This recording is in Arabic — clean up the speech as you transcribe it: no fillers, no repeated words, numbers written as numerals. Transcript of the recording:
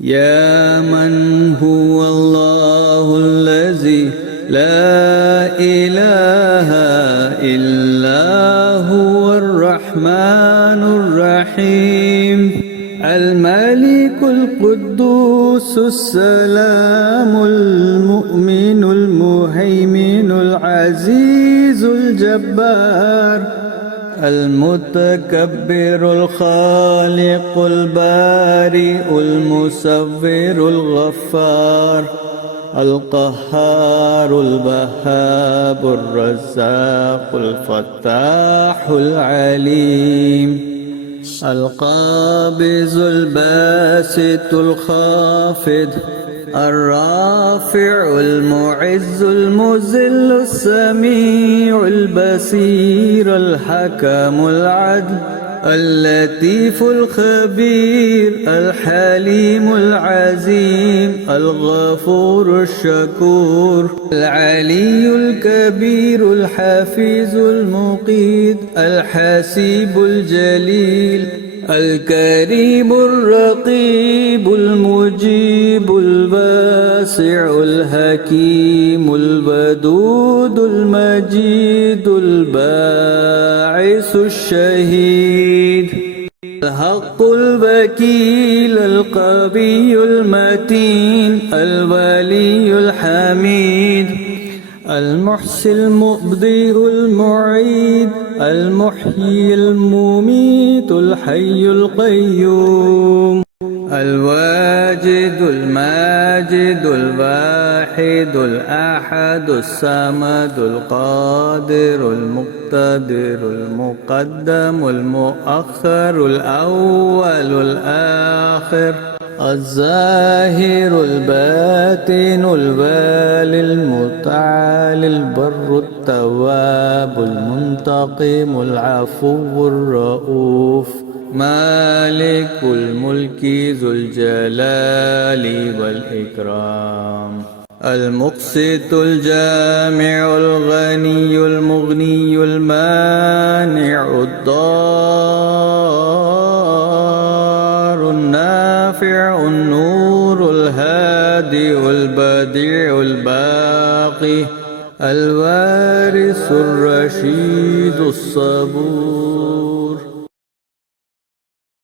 يا من هو الله الذي لا إله إلا هو الرحمن الرحيم الملك القدوس السلام المؤمن المهيمن العزيز الجبار المتكبر الخالق البارئ المصور الغفار القهار الوهاب الرزاق الفتاح العليم القابض الباسط الخافض الرافع المعز المذل السميع البصير الحكم العدل اللطيف الخبير الحليم العظيم الغفور الشكور العلي الكبير الحفيظ المقيت الحسيب الجليل الكريم الرقيب المجيب الواسع الحكيم الودود المجيد الباعث الشهيد الحق الوكيل القوي المتين الولي الحميد المحصي المبدئ المعيد المحيي المميت الحي القيوم الواجد الماجد الواحد الأحد الصمد القادر المقتدر المقدم المؤخر الأول الآخر الظاهر الباطن الوالي المتعالي البر التواب المنتقم العفو الرؤوف مالك الملك ذو الجلال والإكرام المقسط الجامع الغني المغني المانع الضار النافع النور الهادي البديع الباقي الوارث الرشيد الصبور